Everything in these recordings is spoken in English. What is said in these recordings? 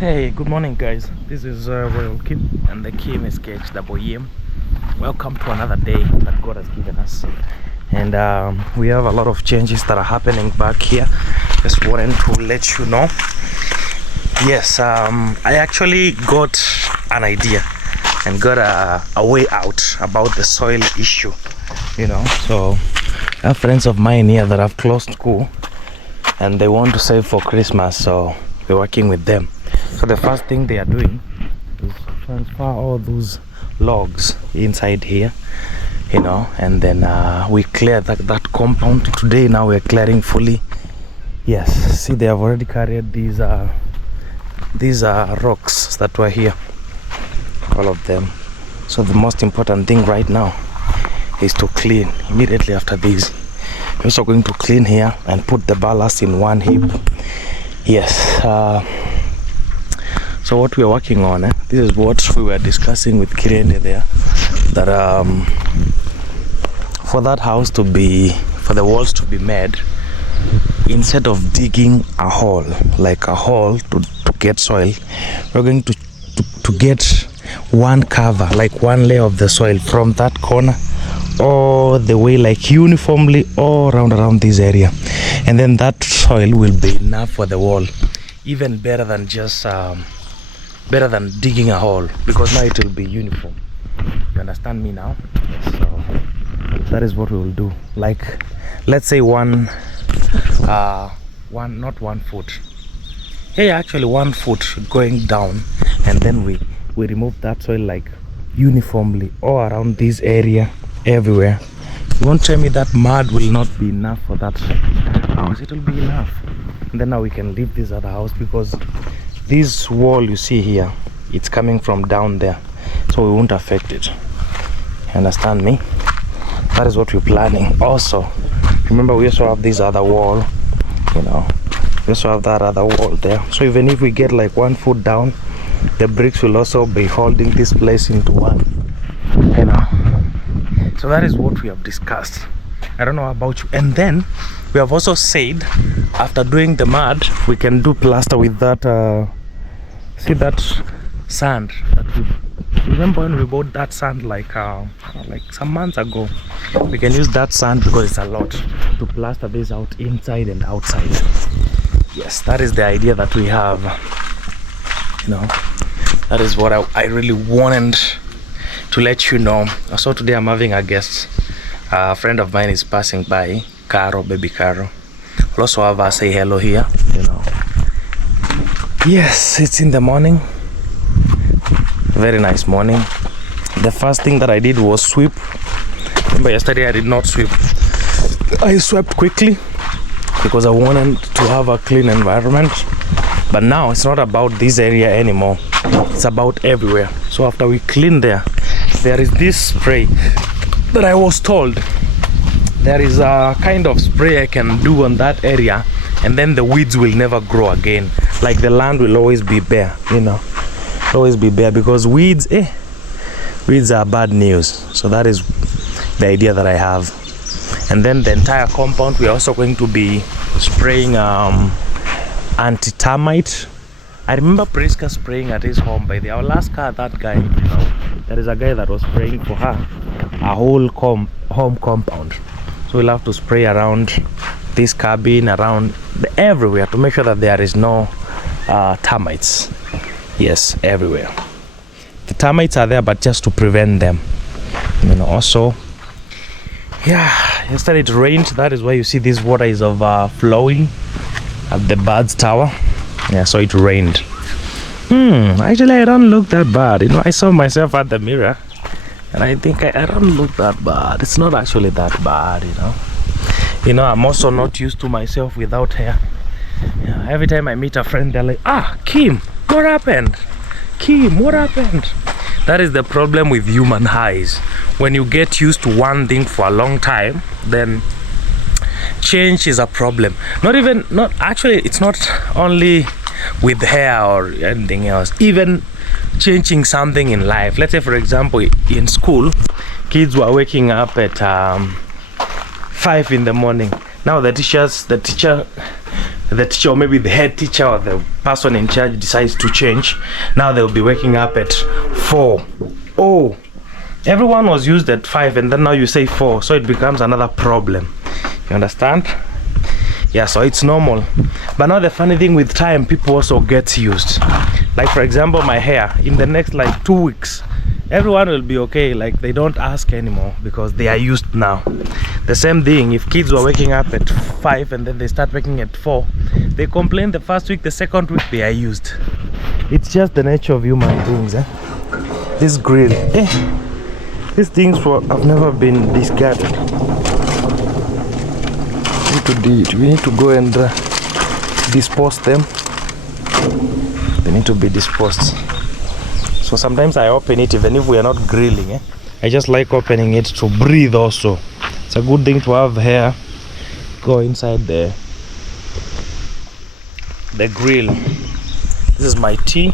Hey, good morning, guys. This is Royal Kheem, and the Kheem is KHWM. Welcome to another day that God has given us, and we have a lot of changes that are happening back here. Just wanted to let you know. Yes, I actually got an idea and got a way out about the soil issue. So I have friends of mine here that have closed school, and they want to save for Christmas, so we're working with them. So the first thing they are doing is transfer all those logs inside here, and then we clear that compound today. Now we're clearing fully. Yes, see, they have already carried these rocks that were here, all of them. So the most important thing right now is to clean immediately after this. We're also going to clean here and put the ballast in one heap. Yes. So what we are working on, this is what we were discussing with Kirende there, that for that house to be, for the walls to be made, instead of digging a hole, like a hole to get soil, we're going to get one cover, like one layer of the soil from that corner all the way, like uniformly all around this area, and then that soil will be enough for the wall, even better than just better than digging a hole, because now it will be uniform. You understand me now? So that is what we will do. Like, let's say not 1 foot. Hey, actually 1 foot going down, and then we remove that soil like uniformly all around this area, everywhere. You won't tell me that mud will not be enough for that house. It will be enough. And then now we can leave this other house, because this wall you see here, it's coming from down there, so we won't affect it. You understand me? That is what we're planning. Also, remember, we also have this other wall, we also have that other wall there, so even if we get like 1 foot down, the bricks will also be holding this place into one. So that is what we have discussed. I don't know about you. And then we have also said, after doing the mud, we can do plaster with that see that sand that we remember when we bought that sand like some months ago. We can use that sand because it's a lot to plaster this out inside and outside. Yes, that is the idea that we have. That is what I really wanted to let you know. So today I'm having a guest. A friend of mine is passing by, Caro, baby Caro. I'll also have her say hello here. Yes, it's in the morning. Very nice morning. The first thing that I did was sweep. Remember, yesterday I did not sweep. I swept quickly because I wanted to have a clean environment. But now it's not about this area anymore. It's about everywhere. So after we clean there is this spray that I was told. There is a kind of spray I can do on that area, and then the weeds will never grow again. Like, the land will always be bare, always be bare, because weeds are bad news. So that is the idea that I have. And then the entire compound, we are also going to be spraying anti-termite. I remember Priska spraying at his home. By the way, I'll ask her, that guy, there is a guy that was spraying for her a whole home compound. So we'll have to spray around this cabin, around everywhere, to make sure that there is no termites. Yes, everywhere. The termites are there, but just to prevent them. Also, yeah, yesterday it rained. That is why you see this water is flowing at the birds tower. Yeah, so it rained. Actually, I don't look that bad. I saw myself at the mirror, and I think I don't look that bad. It's not actually that bad. I'm also not used to myself without hair. Yeah, every time I meet a friend, they're like, Kheem, what happened? Kheem, what happened? That is the problem with human eyes. When you get used to one thing for a long time, then change is a problem. It's not only with hair or anything else. Even changing something in life. Let's say, for example, in school, kids were waking up at 5 in the morning. Now the teacher the teacher or maybe the head teacher or the person in charge decides to change, now they'll be waking up at 4. Oh, everyone was used at 5 and then now you say 4, so it becomes another problem. You understand? Yeah, so it's normal. But now the funny thing, with time people also get used. Like for example, my hair, in the next like 2 weeks everyone will be okay, like they don't ask anymore because they are used now. The same thing, if kids were waking up at 5 and then they start waking at 4, they complain the first week, the second week they are used. It's just the nature of human beings. This grill, these things have never been discarded. We need to go and dispose them. They need to be disposed. So sometimes I open it even if we are not grilling. I just like opening it to breathe also. It's a good thing to have hair go inside the grill. This is my tea,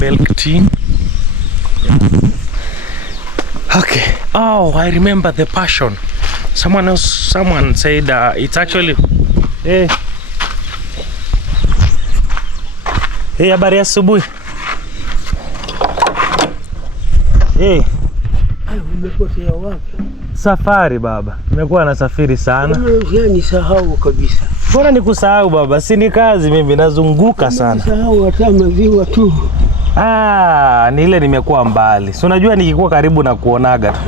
milk tea. Okay. Oh, I remember the passion. Someone said it's actually hey, habari asubuhi. Hey. Umepotea wapi? Safari baba. Nimekuwa nasafiri sana. Nisahau kabisa. Bora nikusahau baba, si ni kazi mimi nazunguka sana. Nisahau hata maziwa tu. Ni ile nimekuwa mbali. Si unajua nikikuwa karibu na kuonaga tu.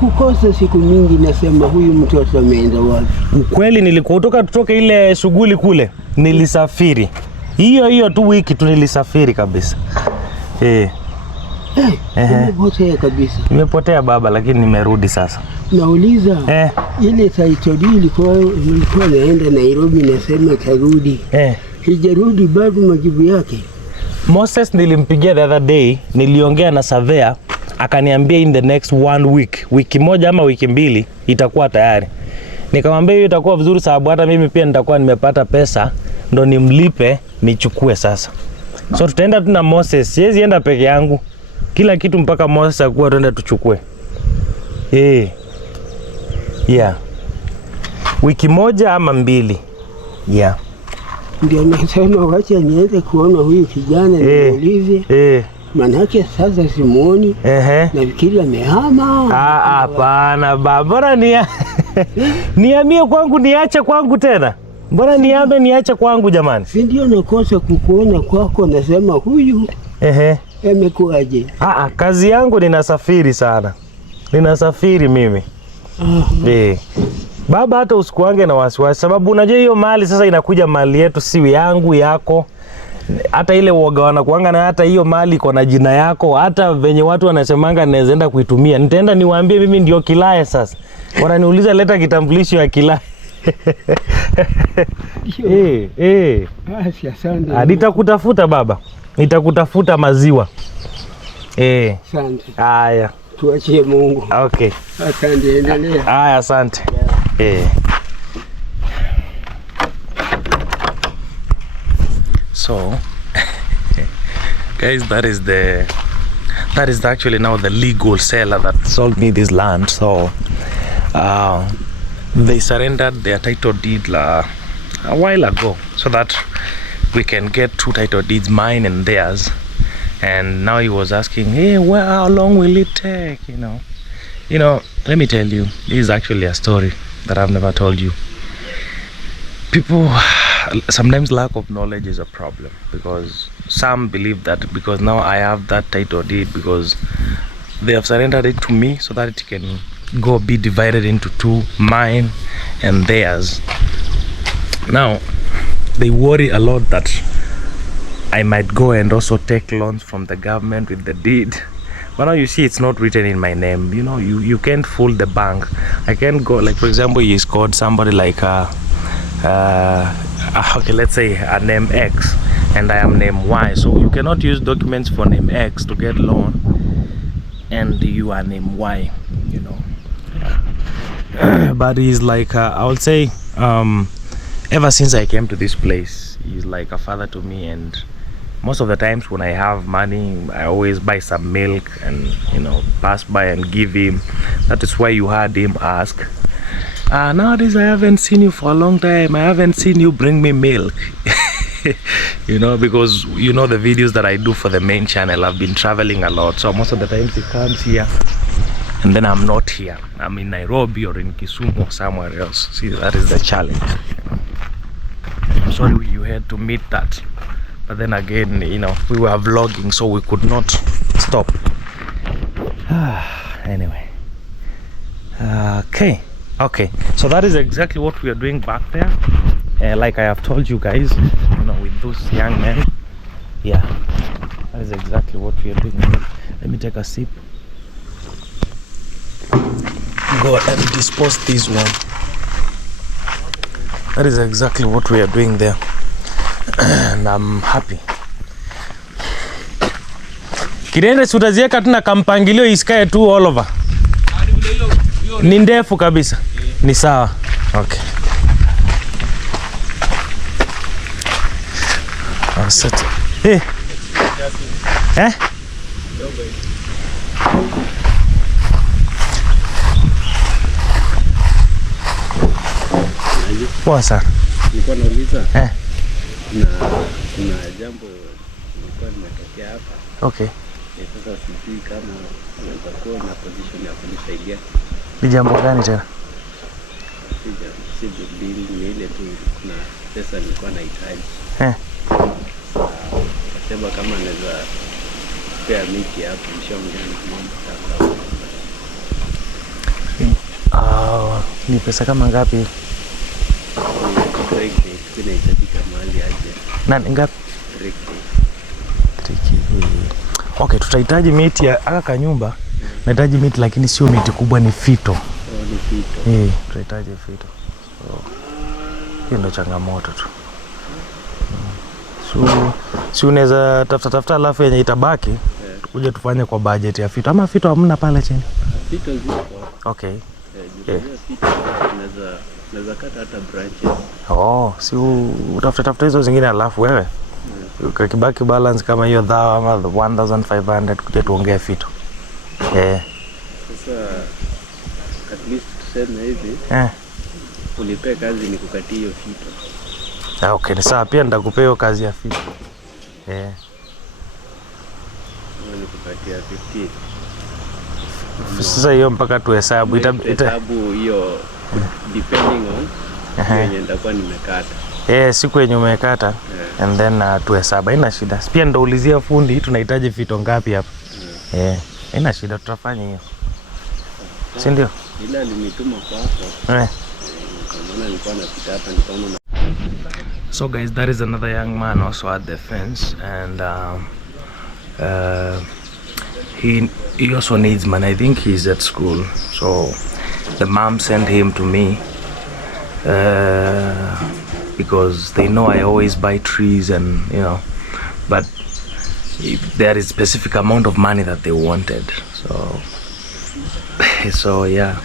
Kukosa siku mingi, nasema huyu mtoto ameenda wapi? Ukweli nilikuwa tutoke ile shughuli kule. Nilisafiri. Hiyo tu wiki tu nilisafiri kabisa. Nimepotea kabisa. Nimepotea baba, lakini nimerudi sasa. Nauliza, ile title ilikuwa naenda Nairobi, nasema tarudi. Hijarudi bado majibu yake. Moses nilimpigia the other day, niliongea na surveyor, akaniambia in the next 1 week, wiki moja ama wiki mbili itakuwa tayari. Nikamwambia hiyo itakuwa vizuri sababu hata mimi pia nitakuwa nimepata pesa ndo nimlipe nichukue sasa. So tutaenda tu na Moses, siwezi enda peke yangu. Kila kitu mpaka Moses akuwa tuende tuchukue. Yeah. Wiki moja ama 2. Yeah. Ndio nasema wacha niende kuona huyu kijana niulize. Manake sasa simuoni. Nafikiri amehama. Hapana baba. Bora niamie kwangu, niache kwangu tena. Mbona niache kwangu jamani? Si ndio nakosa kukuona kwako, nasema huyu. Amekuaje? Kazi yangu ninasafiri sana. Ninasafiri mimi. Baba, hata usikuange na wasiwasi sababu unajua hiyo mali sasa inakuja mali yetu, si yangu yako. Hata ile uoga wanakuanga na hata hiyo mali iko na jina yako, hata venye watu wanasemanga nawezaenda kuitumia. Nitaenda niwaambie mimi ndio Kilaya sasa. Wananiuliza leta kitambulisho ya Kilaya. Nitakutafuta baba. Nitakutafuta maziwa. Asante. Haya. Tuachie Mungu. Okay. Asante, endelea. Haya, asante. So guys, that is actually now the legal seller that sold me this land. So they surrendered their title deed a while ago so that we can get 2 title deeds, mine and theirs. And now he was asking, hey, how long will it take? You know, let me tell you, this is actually a story that I've never told you. People, sometimes lack of knowledge is a problem, because some believe that because now I have that title deed, because they have surrendered it to me so that it can go be divided into 2, mine and theirs. Now they worry a lot that I might go and also take loans from the government with the deed. But now you see it's not written in my name. You can't fool the bank. I can't go, like for example, you scored somebody like okay, let's say a name X and I am name Y. So you cannot use documents for name X to get loan and you are name Y, But he's like, I would say, ever since I came to this place, he's like a father to me, and most of the times when I have money, I always buy some milk and pass by and give him. That is why you heard him ask, Nowadays I haven't seen you for a long time. I haven't seen you bring me milk. You know, because you know the videos that I do for the main channel, I've been traveling a lot, so most of the times he comes here and then I'm not here. I'm in Nairobi or in Kisumu or somewhere else. See, that is the challenge. I'm sorry you had to meet that, but then again, you know, we were vlogging, so we could not stop. Anyway, okay, so that is exactly what we are doing back there. Like I have told you guys, you know, with those young men, yeah, that is exactly what we are doing. Let me take a sip. Go and dispose this one. That is exactly what we are doing there, and I'm happy. Kirende sutazieka tuna kampangilio isikae tu all over. Ni ndefu kabisa. Ni sawa. Okay. Set. Hey. Poa sana. Nilikuwa nauliza na kuna jambo nilikuwa nimetokea hapa. Okay. Sasa sijui kama unaweza kuwa na position ya kunisaidia. Ni jambo gani tena? Sija bill ni ile tu, kuna pesa nilikuwa nahitaji. Nasema kama naweza pea miki hapo, nishaongea na mama sasa. Ni pesa kama ngapi? Inahitajika mahali aje. Nani ngapi? 3K. Okay, tutahitaji miti ya aka kanyumba. Nahitaji miti lakini sio miti kubwa, ni fito. Ni fito. Tutahitaji fito. So hiyo ndio changamoto tu. So si unaweza tafuta alafu yenye itabaki kuja tufanye kwa budget ya fito. Ama fito hamna pale chini? Fito zipo. Okay. Fito naweza kata hata branches. Si utafuta hizo zingine alafu wewe ukibaki balance kama hiyo dhao ama 1500 kuja tuongee fito. Sasa at least tuseme hivi. Unipe kazi nikukatie hiyo fito. Okay, ni sawa, pia nitakupea hiyo kazi ya fito. Nikukatia 50. Sasa hiyo mpaka tuhesabu hesabu hiyo depending on yenye nitakuwa nimekata. Siku yenye umekata and then tuhesabu. Haina shida. Pia ndo ulizia fundi tunahitaji fito ngapi hapa. Haina shida, tutafanya hiyo. Si ndio? Ila alinituma kwako. Nilikuwa napita hapa nikaona. So guys, that is another young man also at the fence, and he also needs money. I think he's at school, so the mom sent him to me because they know I always buy trees, and you know, but there is specific amount of money that they wanted, so yeah,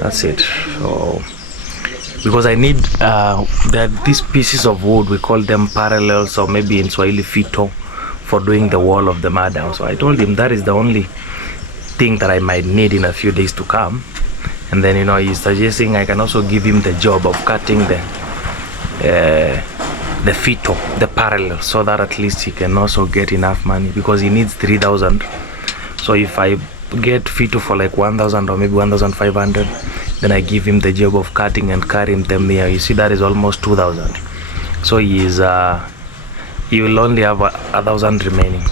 that's it. So because I need these pieces of wood, we call them parallels, or maybe in Swahili fito, for doing the wall of the madam. So I told him that is the only thing that I might need in a few days to come. And then, you know, he's suggesting I can also give him the job of cutting the fito, the parallel, so that at least he can also get enough money, because he needs 3,000. So if I get fito for like 1,000 or maybe 1,500, then I give him the job of cutting and carrying them here. You see, that is almost 2,000. So he will only have 1,000 remaining.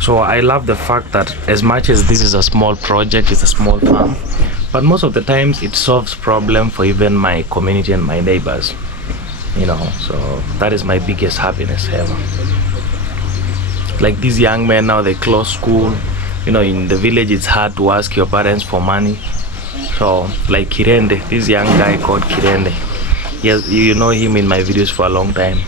So I love the fact that as much as this is a small project, it's a small farm, but most of the times it solves problem for even my community and my neighbors, you know. So that is my biggest happiness ever. Like these young men now, they close school. You know, in the village it's hard to ask your parents for money. So like Kirende, this young guy called Kirende, yes, you know him in my videos for a long time.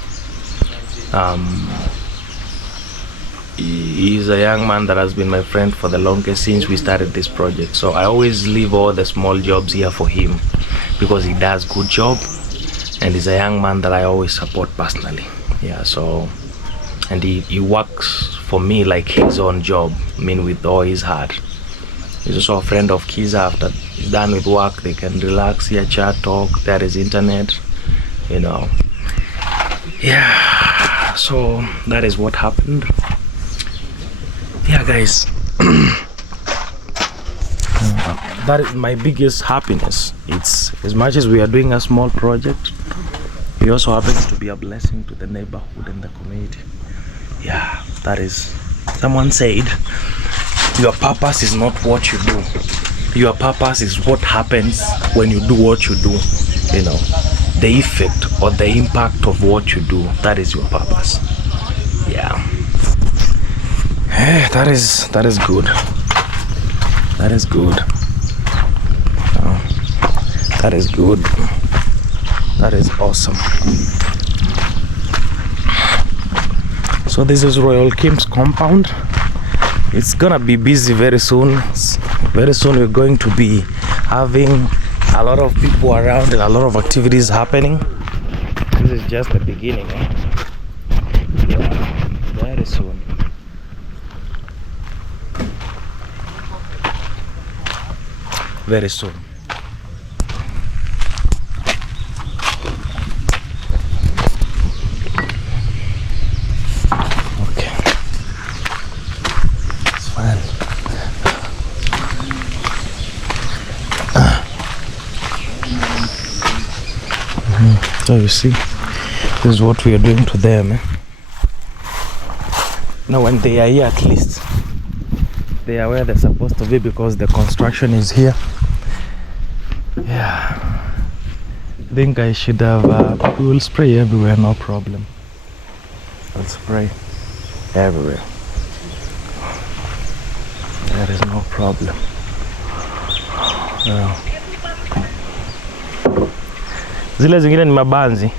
He's a young man that has been my friend for the longest since we started this project. So I always leave all the small jobs here for him, because he does good job, and he's a young man that I always support personally. Yeah, so, and he works for me like his own job, I mean, with all his heart. He's also a friend of Kiza after is done with work, they can relax here, chat, talk. There is internet, you know. Yeah, so that is what happened. Yeah, guys. That is my biggest happiness. It's as much as we are doing a small project, we also happen to be a blessing to the neighborhood and the community. Yeah, that is, someone said, your purpose is not what you do. Your purpose is what happens when you do what you do. You know, the effect or the impact of what you do, that is your purpose. Yeah. Hey, that is good. That is good. That is good. That is awesome. So this is Royal Kheem's compound. It's gonna be busy very soon. Very soon we're going to be having a lot of people around and a lot of activities happening. This is just the beginning. Yeah, very soon. Very soon. So you see, this is what we are doing to them. Now when they are here, at least they are where they're supposed to be, because the construction is here. Yeah, I think I should have we will spray everywhere, no problem. I'll spray everywhere, there is no problem. Zile zingine ni mabanzi.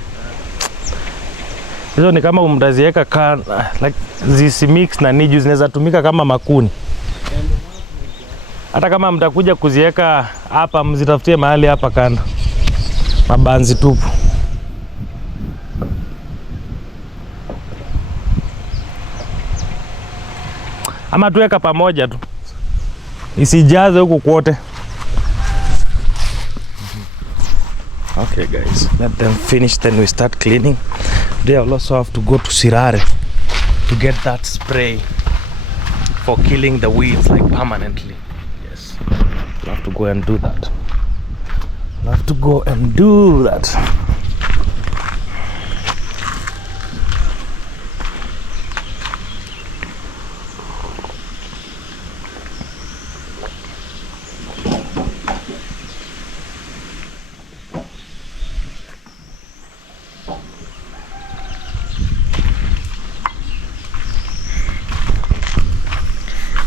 Hizo ni kama mtaziweka like zisi mix na niju, zinaweza tumika kama makuni. Hata kama mtakuja kuziweka hapa, mzitafutie mahali hapa kando. Mabanzi tupu. Ama tuweka pamoja tu, isijaze huku kwote. Okay guys, let them finish, then we start cleaning. Today I'll also have to go to Sirare to get that spray for killing the weeds, like permanently. Yes, I'll have to go and do that. I'll have to go and do that.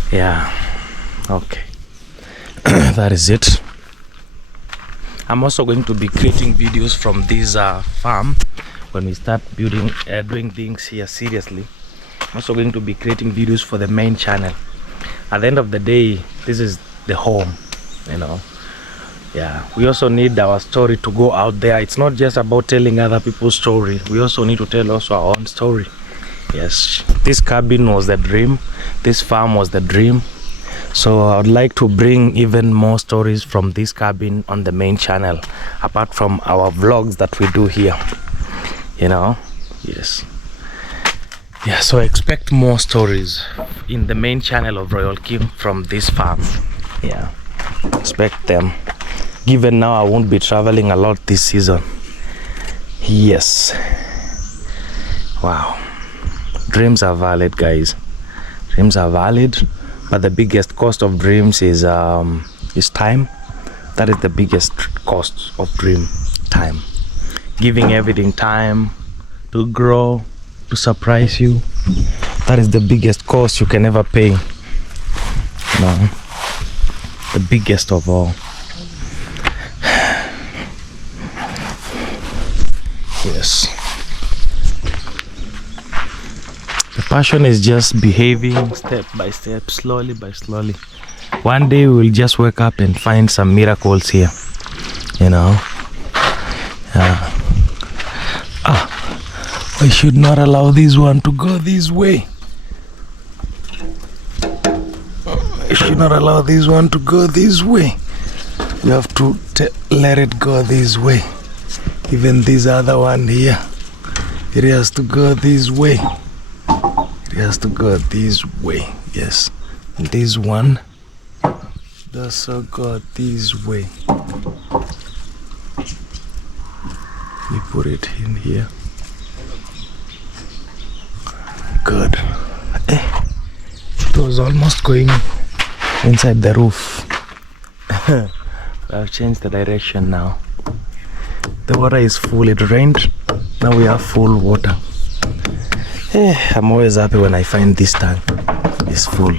Yeah, okay. That is it. I'm also going to be creating videos from this farm when we start doing things here seriously. I'm also going to be creating videos for the main channel. At the end of the day, this is the home, you know. Yeah, we also need our story to go out there. It's not just about telling other people's story. We also need to tell also our own story. Yes, this cabin was the dream, this farm was the dream. So I would like to bring even more stories from this cabin on the main channel, apart from our vlogs that we do here, you know. Yes, yeah, so expect more stories in the main channel of Royal Kheem from this farm. Yeah, expect them, given now I won't be traveling a lot this season. Yes, wow. Dreams are valid, guys. Dreams are valid, but the biggest cost of dreams is time. That is the biggest cost of dream, time. Giving everything time to grow, to surprise you. That is the biggest cost you can ever pay. No, the biggest of all. Yes. The passion is just behaving step by step, slowly by slowly. One day we will just wake up and find some miracles here, you know. We should not allow this one to go this way. We should not allow this one to go this way. You have to let it go this way. Even this other one here, it has to go this way. It has to go this way. Yes. And this one also go this way. We put it in here. Good. It was almost going inside the roof. I've changed the direction now. The water is full. It rained. Now we have full water. I'm always happy when I find this tank is full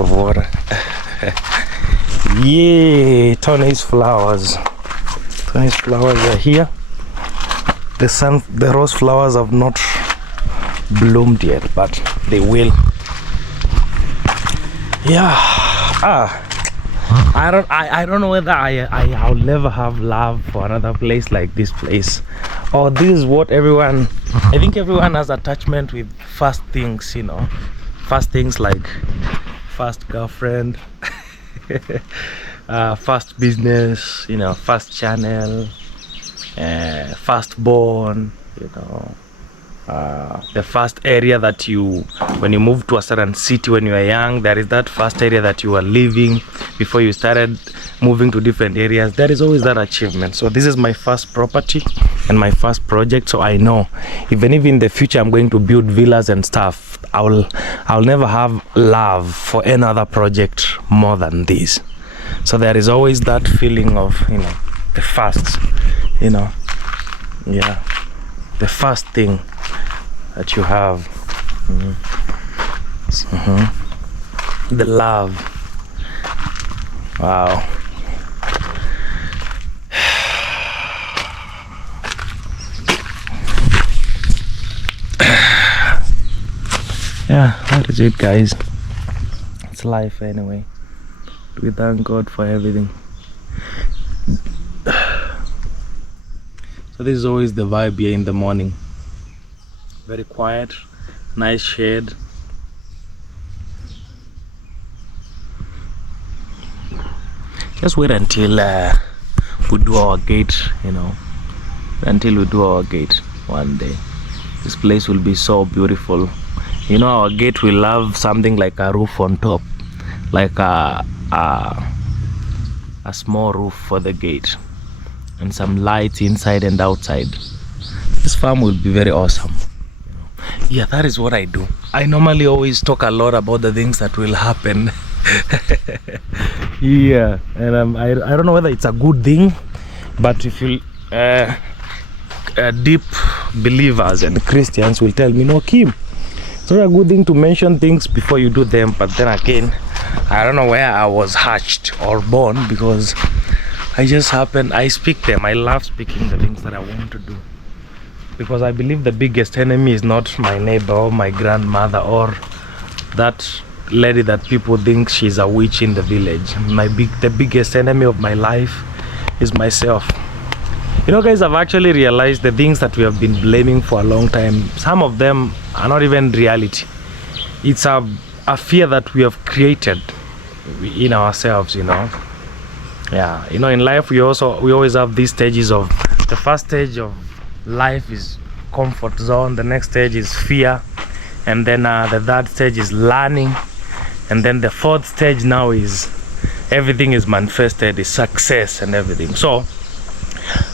of water. Yay! Tony's flowers. Tony's flowers are here. The rose flowers have not bloomed yet, but they will. Yeah. I don't know whether I'll never have love for another place like this place, or this is what everyone, I think everyone has attachment with fast things, fast things like fast girlfriend, fast business, fast channel, fast born, the first area that when you move to a certain city when you are young, there is that first area that you are living before you started moving to different areas. There is always that achievement. So this is my first property and my first project, so I know even if in the future I'm going to build villas and stuff, I'll never have love for any other project more than this. So there is always that feeling of the first, the first thing that you have. The love. Wow. Yeah, that is it, guys. It's life anyway. We thank God for everything. So this is always the vibe here in the morning. Very quiet, nice shade. Just wait until we do our gate, until we do our gate one day. This place will be so beautiful. Our gate will have something like a roof on top, like a small roof for the gate, and some lights inside and outside. This farm will be very awesome. Yeah, that is what I do. I normally always talk a lot about the things that will happen. Yeah, and I don't know whether it's a good thing, but if you deep believers and Christians will tell me, no, Kheem, it's not a good thing to mention things before you do them. But then again, I don't know where I was hatched or born, because I speak them. I love speaking the things that I want to do, because I believe the biggest enemy is not my neighbor or my grandmother or that lady that people think she's a witch in the village. The biggest enemy of my life is myself. Guys, I've actually realized the things that we have been blaming for a long time, some of them are not even reality. It's a fear that we have created in ourselves. Yeah, in life we always have these stages of, the first stage of life is comfort zone, the next stage is fear, and then the third stage is learning, and then the fourth stage now is everything is manifested, is success and everything. So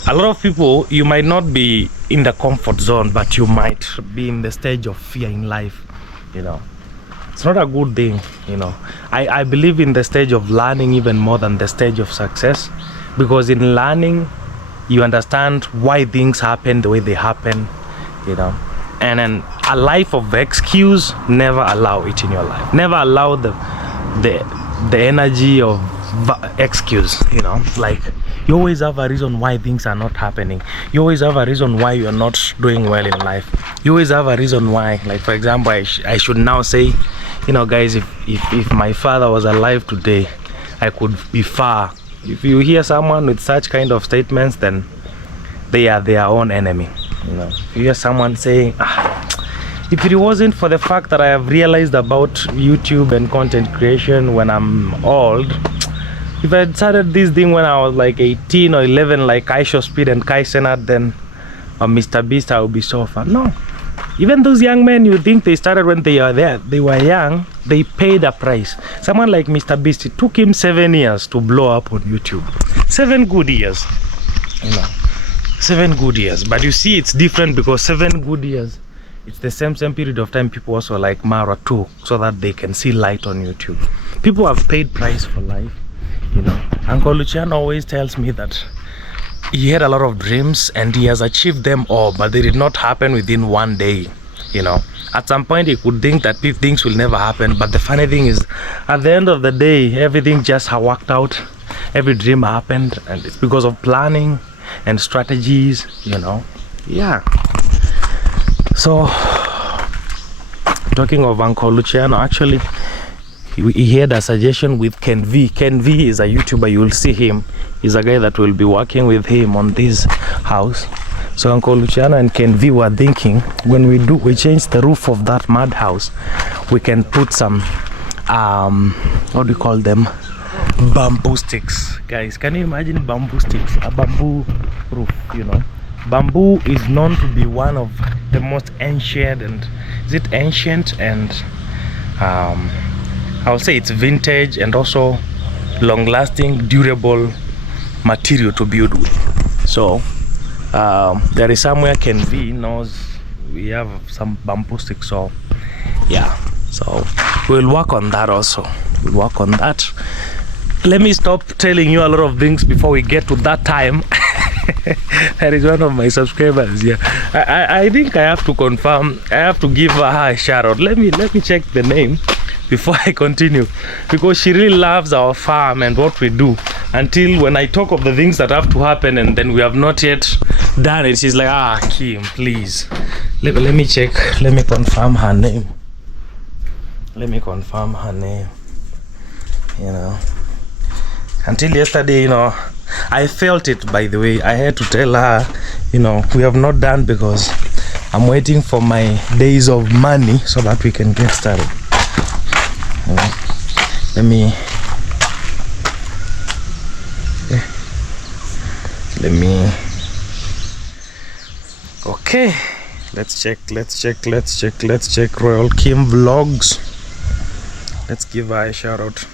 a lot of people, you might not be in the comfort zone, but you might be in the stage of fear in life. It's not a good thing. I believe in the stage of learning even more than the stage of success, because in learning you understand why things happen the way they happen, and then a life of excuse, never allow it in your life. Never allow the energy of excuse. Like, you always have a reason why things are not happening. You always have a reason why you're not doing well in life. You always have a reason why. Like, for example, I should now say, guys, if my father was alive today, I could be far. If you hear someone with such kind of statements, then they are their own enemy. If you hear someone saying, if it wasn't for the fact that I have realized about YouTube and content creation when I'm old, If I had started this thing when I was like 18 or 11, like Kai Show Speed and Kai Senat, then or Mr. Beast, I would be so fun. No. Even those young men, you think they started when they were young, they paid a price. Someone like Mr. Beast, it took him 7 years to blow up on YouTube. 7 good years. You know. 7 good years. But you see, it's different because 7 good years, it's the same period of time people also like Mara too, so that they can see light on YouTube. People have paid price for life. You know, Uncle Luciano always tells me that he had a lot of dreams and he has achieved them all, but they did not happen within one day. You know, at some point he could think that things will never happen, but the funny thing is, at the end of the day, everything just worked out. Every dream happened, and it's because of planning and strategies. You know, yeah. So, talking of Uncle Luciano, actually, he had a suggestion with Ken V. Ken V is a YouTuber. You will see him. He's a guy that will be working with him on this house. So Uncle Luciano and Ken V were thinking, when we change the roof of that mad house, we can put some what do you call them, bamboo sticks. Guys, can you imagine bamboo sticks? A bamboo roof, you know. Bamboo is known to be one of the most ancient and I would say it's vintage and also long-lasting, durable material to build with. So there is somewhere Ken V knows we have some bamboo sticks. So yeah, so we'll work on that also. We'll work on that. Let me stop telling you a lot of things before we get to that time. That is one of my subscribers. Yeah, I think I have to confirm. I have to give her a shout out. Let me check the name before I continue, because she really loves our farm and what we do, until when I talk of the things that have to happen and then we have not yet done it, she's like, Kheem, please let me check, let me confirm her name, you know. Until yesterday, you know, I felt it. By the way, I had to tell her, you know, we have not done because I'm waiting for my days of money so that we can get started. Let me okay, let's check Royal Kheem Vlogs. Let's give her a shout out.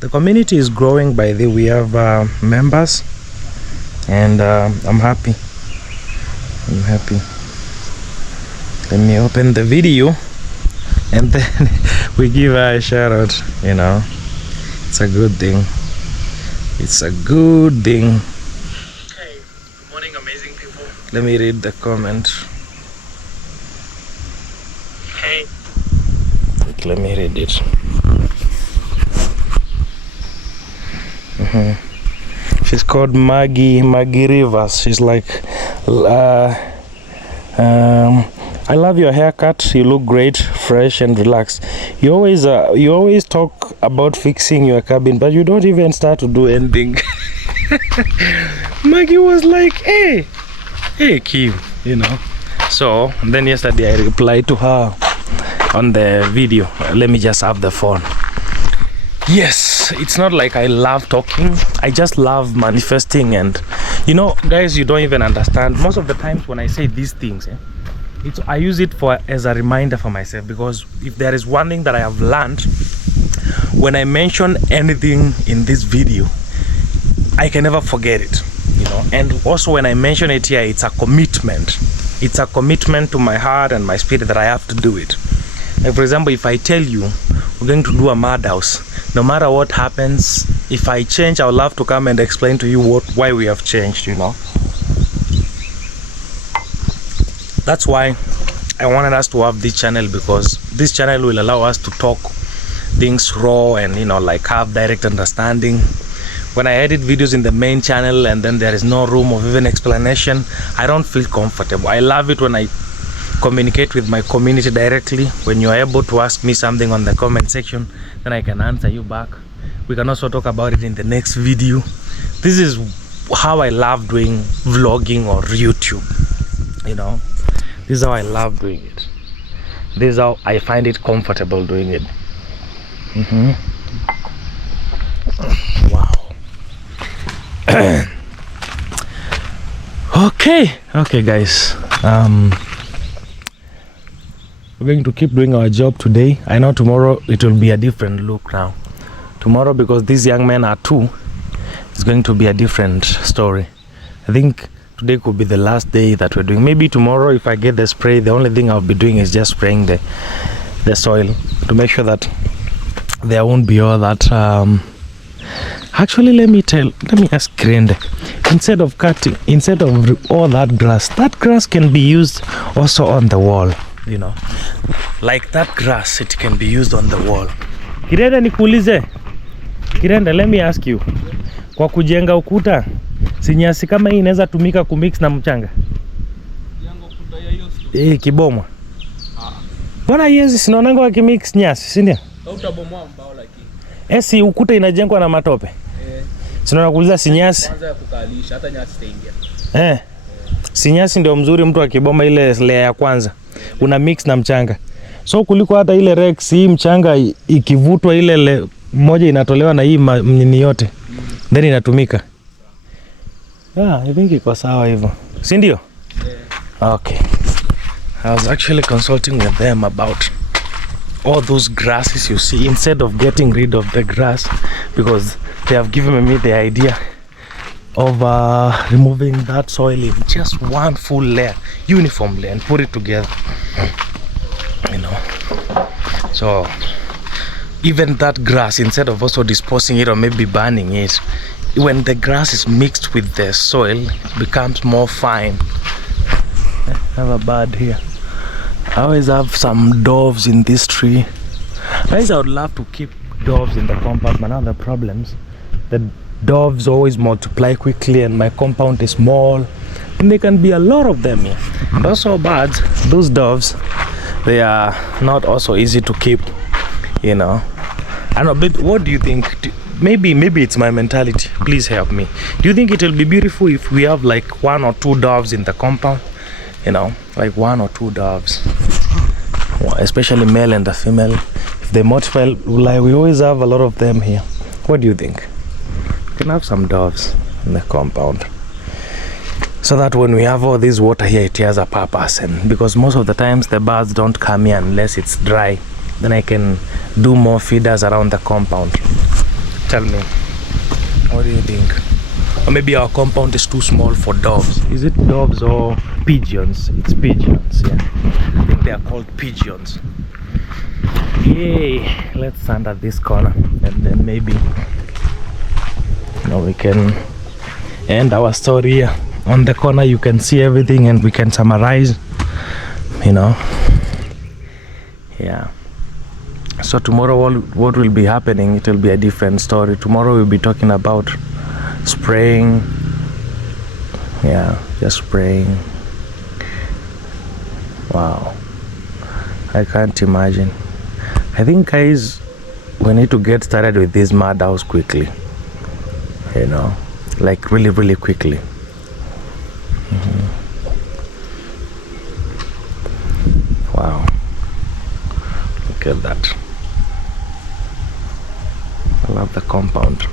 The community is growing. By the way, we have members, and I'm happy. Let me open the video and then we give her a shout out. You know, it's a good thing. Okay, good morning, amazing people. Let me read the comment. Hey, let me read it. She's called Maggie Rivers. She's like, I love your haircut. You look great, fresh and relaxed. You always talk about fixing your cabin, but you don't even start to do anything. Maggie was like, hey Kheem, you know. So then yesterday I replied to her on the video. Let me just have the phone. Yes, it's not like I love talking, I just love manifesting. And you know, guys, you don't even understand. Most of the times when I say these things, I use it as a reminder for myself, because if there is one thing that I have learned, when I mention anything in this video, I can never forget it, you know. And also when I mention it here, it's a commitment to my heart and my spirit that I have to do it. Like, for example, if I tell you we're going to do a mad house, no matter what happens, if I change, I would love to come and explain to you why we have changed, you know. That's why I wanted us to have this channel, because this channel will allow us to talk things raw and, you know, like have direct understanding. When I edit videos in the main channel and then there is no room of even explanation, I don't feel comfortable. I love it when I communicate with my community directly. When you're able to ask me something on the comment section, then I can answer you back. We can also talk about it in the next video. This is how I love doing vlogging or YouTube, you know. This is how I love doing it. This is how I find it comfortable doing it. Wow. Okay guys, we're going to keep doing our job today. I know tomorrow it will be a different look now. Tomorrow, because these young men are two, it's going to be a different story. I think today could be the last day that we're doing. Maybe tomorrow, if I get the spray, the only thing I'll be doing is just spraying the soil to make sure that there won't be all that. Actually, let me ask Krende. Instead of all that grass can be used also on the wall. You know, like that grass, it can be used on the wall. Kirenda, nikuulize. Kirenda, let me ask you. Kwa kujenga ukuta, si nyasi kama hii inaweza tumika kumix na mchanga? Jengo ukuta ya hiyo. Kibomwa. Mbona hizi sinaonanga wakimix nyasi, si ndio? Utabomoa mbao lakini. Si ukuta inajengwa na matope. Sinaona kuuliza si nyasi. Kwanza ya kukalisha hata nyasi itaingia. Si nyasi ndio mzuri mtu akiboma ile layer ya kwanza. Una mix na mchanga. So kuliko hata ile rex hii mchanga ikivutwa ile moja inatolewa na hii nini yote. Then inatumika. I think iko sawa hivyo. Si ndio? Okay. I was actually consulting with them about all those grasses you see, instead of getting rid of the grass, because they have given me the idea of removing that soil in just one full layer, uniformly, and put it together, you know. So even that grass, instead of also disposing it or maybe burning it, when the grass is mixed with the soil, it becomes more fine. I have a bird here. I always have some doves in this tree. I would love to keep doves in the compound, but now the problems, the doves always multiply quickly and my compound is small and there can be a lot of them here. And also birds, those doves, they are not also easy to keep, you know. I don't know, but what do you think? Maybe it's my mentality. Please help me. Do you think it will be beautiful if we have like 1 or 2 doves in the compound? You know, like 1 or 2 doves, especially male and the female. If they multiply, like we always have a lot of them here. What do you think? We can have some doves in the compound, so that when we have all this water here, it has a purpose. And because most of the times the birds don't come here unless it's dry, then I can do more feeders around the compound. Tell me, what do you think? Or maybe our compound is too small for doves. Is it doves or pigeons? It's pigeons, yeah. I think they are called pigeons. Yay! Let's stand at this corner and then maybe we can end our story here. On the corner you can see everything and we can summarize, you know. Yeah. So tomorrow what will be happening, it will be a different story. Tomorrow we'll be talking about spraying. Yeah, just spraying. Wow, I can't imagine. I think guys, we need to get started with this madhouse quickly, you know, like really quickly. Wow, look at that. I love the compound.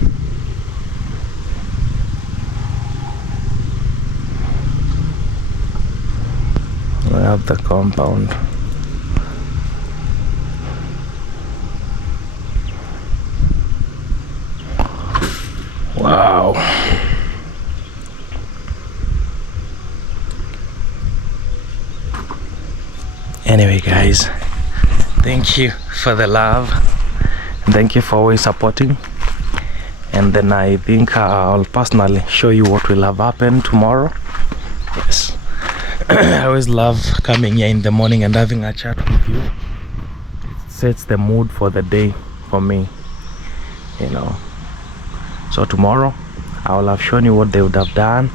I love the compound. Wow. Anyway guys, thank you for the love, thank you for always supporting, and then I think I'll personally show you what will have happened tomorrow. Yes. I always love coming here in the morning and having a chat with you. It sets the mood for the day for me, you know. So tomorrow I will have shown you what they would have done,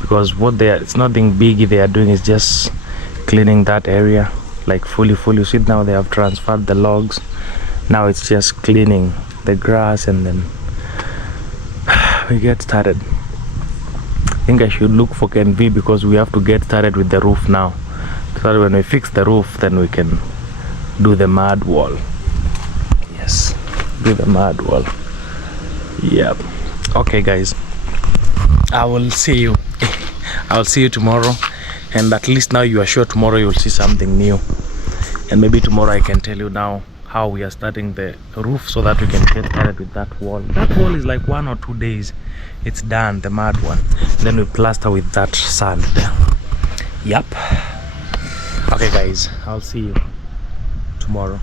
because it's nothing big they are doing, is just cleaning that area like fully. You see now they have transferred the logs. Now it's just cleaning the grass and then we get started. I think I should look for Ken V, because we have to get started with the roof now, so that when we fix the roof then we can do the mud wall. Yes, do the mud wall. Yep. Okay guys, I will see you I'll see you tomorrow, and at least now you are sure tomorrow you'll see something new. And maybe tomorrow I can tell you now how we are starting the roof so that we can get started with that wall. That wall is like 1 or 2 days. It's done, the mud one. Then we plaster with that sand there. Yep. Okay guys, I'll see you tomorrow.